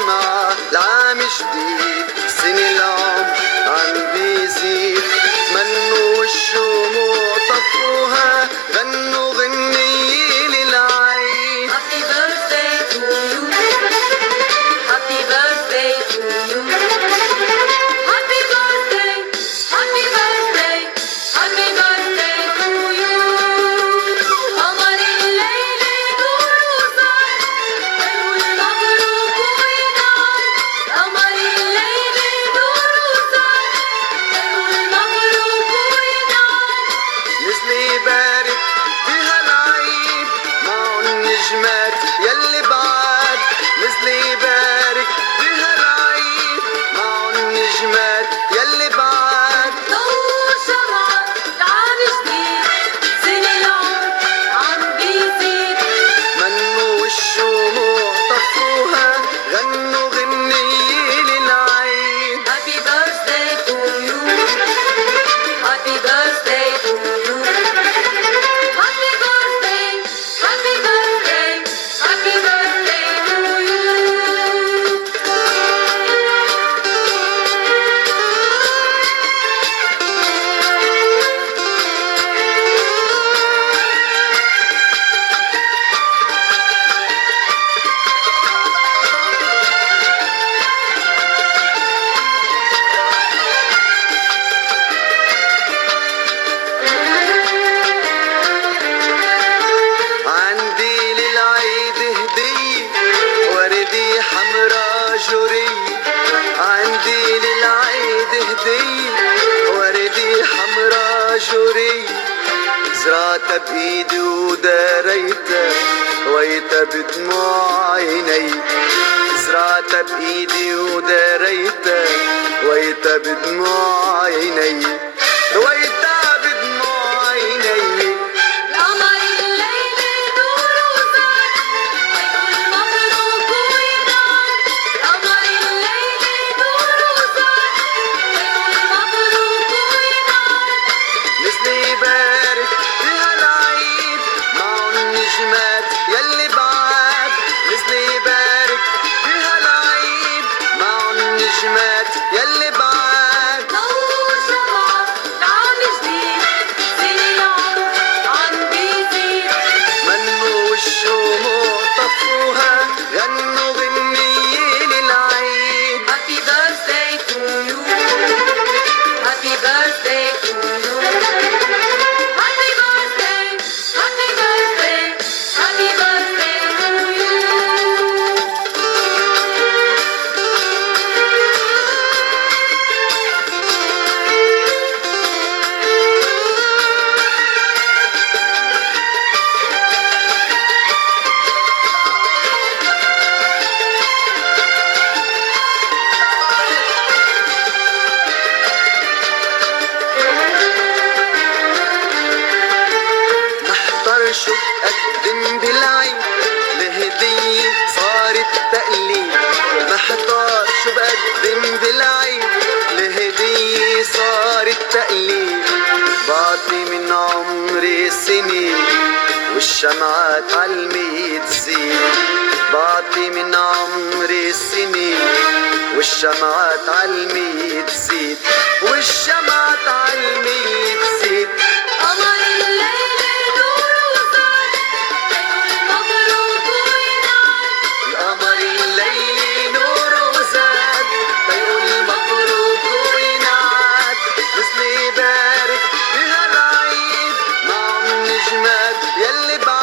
الشمعة العام جديد، سنة العمر عم بيزيد، منوا الشموع طفوها، غنوا غنية للعيد. Happy birthday to you. Happy birthday to you. Happy birthday. Happy birthday. Happy birthday to you. قمر الليل نور وصار، نقول مبروك وينعاد. قمر الليل نور وصار، نقول مبروك وينعاد. نزل يبارك بهالعيد معه النجمات يلي بعاد، نزل يبارك بهالعيد معه النجمات يلي بعاد. نور شمعة العام جديد، سنة العمر عم بيزيد. منوا الشموع طفوها، غنوا غنية للعيد. Happy birthday to you. Happy birthday to you. Happy birthday. Happy birthday. Happy birthday to you. عندي للعيد هدية وردي حمرا جورية، عندي للعيد هدية وردي حمرا جورية، زرعتها بإيدي وداريتها رويتها بدموع عيني، زرعتها بإيدي وداريتها رويتها بدموع عيني، رويتها بدموع عيني. قمر الليل نور وصار، نقول مبروك وينعاد. قمر الليل نور وصار، نقول مبروك وينعاد. نزل يبارك بهالعيد معه النجمات يلي بعاد، نزل يبارك بهالعيد معه النجمات يلي بعاد. نور شمعة العام جديد، سنة العمر عم بيزيد. منوا الشموع طفوها، غنوا غنية للعيد. Happy birthday to you. Happy birthday to you. Happy birthday. Happy birthday. Happy birthday to you. محتار شو بقدم بالعيد، الهدية صارت تقليد، محتار شو بقدم بالعيد، الهدية صارت تقليد، بعطي من عمري سنين والشمعات عالمية تزيد، بعطي من عمري سنين والشمعات عالمية تزيد، والشمعات عالمية تزيد. قمر الليل نور وصار، نقول مبروك وينعاد. القمر الليل نور وزاد، بيقول مبروك وينعاد، نزل يبارك بهالعيد معه النجمات يلي بعاد.